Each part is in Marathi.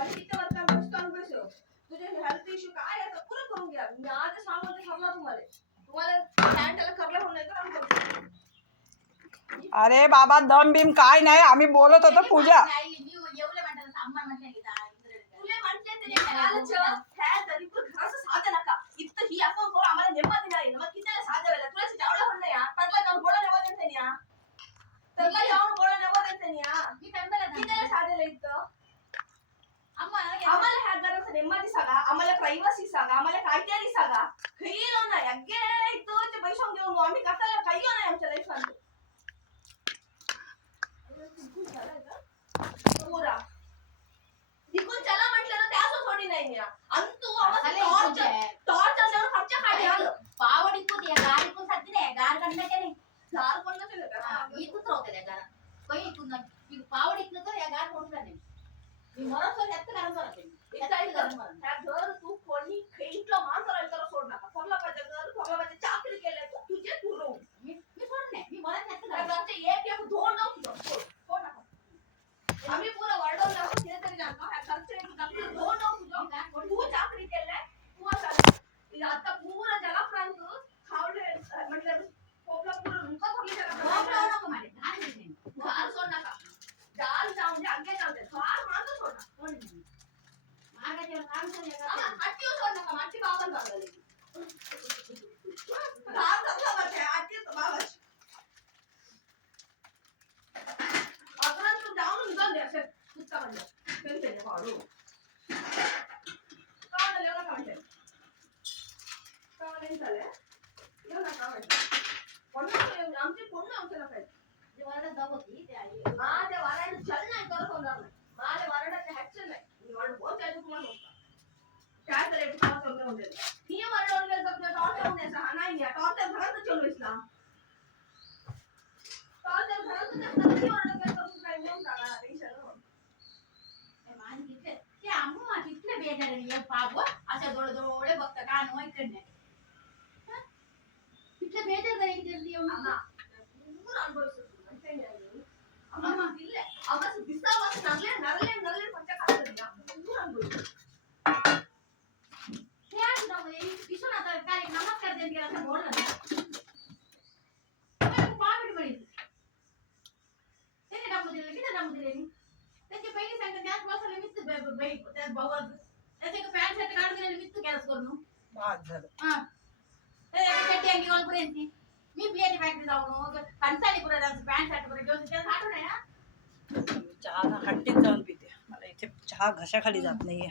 आणि किती वर्षांपासून बसतो बसो तुझे हेल्थ इश्यू काय आहे पुरं करून घ्या मी आज सांगून ठरला तुम्हाला त्याला करलं म्हणून नाही तर अरे बाबा दम बिम काय नाही आम्ही बोलत होतो पूजा इतकं ही आपण आम्हाला नेमत नाही मग किती साध्या वेळेला तुला जेवढं म्हणणं या त्यातला जाऊन गोळा नेवा देते या त्यातला जाऊन गोळा नेवा देते या मी किती साध्याला इथं आम्हाला ह्या जरा नेमादी सांगा आम्हाला प्रायव्हसी सांगा आम्हाला काहीतरी सांगा काही नाही अगे इथं ते पैसे घेऊन आम्ही कसाला काही नाही आमच्या लाईफ मध्ये पुरा निघून चला म्हटलं ना त्याच थोडी नाही मी आणि तू टॉर्च असल्यावर खर्च खाली आलं पावड इकून या गार इकून साथी नाही गार करण्याचे नाही गार कोणलं केलं का इकूच राहते त्या गार काही इकून पावड इकलं तर या गार कोणला नाही मी मरत तर यात गरम करते त्या घर तू कोणी खेळीतलं मान करायला त्याला सोड नका फरला पाहिजे घर फरला पाहिजे चाकरी केलंय तू तुझे पुरो मी सोड नाही मी मरत यात त्या घरचे एक दोन नको सोड नका आम्ही पुरा वर्डवून नको तिथे तरी जाणतो ह्या घरचे दोन नको तू चाकरी केलंय तू असं आता पुरा जला प्रांत खावले म्हटलं कोपला पुरा मुका थोडली जला नको मारे धार सोड नका डाल जाऊन दे आगे जाऊन दे धार म्हणतो सोड नका मार्गाच्या काम करायला आटी सोड नका माटी बाबा बांधले धार धरला बघ आटी बाबा अकरांत जाऊन निघून दे असे कुत्ता म्हणजे पेन पाडू का झालं का म्हणते का नाही झालं येऊ नका म्हणते कोण आमची कोण आमच्या नका जेव्हा दब होती ते आई त्या वारायला चल नाही करत होणार नाही माझ्या वाराडाचे हॅक्शन नाही मी वाढ बोल काय तुम्हाला काय करायचं काम समजा म्हणते ही वारडवून गेलं तर टॉर्चर होण्याचा हा नाही या टॉर्चर घरात चलवेसला टॉर्चर घरात किती वारड गेलं तर काय नेऊन टाका टेन्शन मान किती ते आम्ही मा किती बेजार आहे पाव अशा डोळे बघता का नोय करणे किती बेजार आहे ते येऊन आम्हा पूर्ण अनुभव आम्हा दिले आम्हा दिसता वास नरले नरले नरले पंचा खात दिला पूर्ण अनुभव हे आज ना किशोर आता काय नमस्कार देन गेला तर बोल ना पण पावड बडी त्याने डांबू दिले किती डांबू दिले त्याची पहिली सांगते त्याच बसले मित्र बाई त्याच भाऊ त्याचे पॅन्ट शर्ट काढून दिले मित्र केलास करून बाद झालं हां ते टँगी ऑल पर्यंत मी बियाची फॅक्टरी जाऊन कंसाली पुरा पॅन्ट शर्ट पुरा घेऊन त्याला आठवण आहे ना चहा ना हट्टीत जाऊन पिते मला इथे चहा घशाखाली जात नाहीये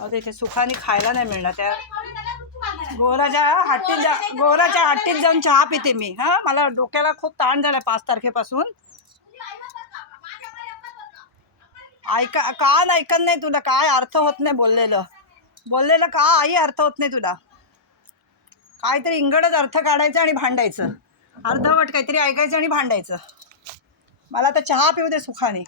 आता इथे सुखाने खायला नाही मिळणार त्या गोराच्या हट्टीत जाऊन चहा पिते मी हा मला डोक्याला खूप ताण झालाय 5 तारखेपासून ऐका का ऐकत नाही तुला काय अर्थ होत नाही बोललेलं का आई अर्थ होत नाही तुला काहीतरी इंगडच अर्थ काढायचं आणि भांडायचं अर्धवट काहीतरी ऐकायचं आणि भांडायचं मला आता चहा पिऊ दे सुखाने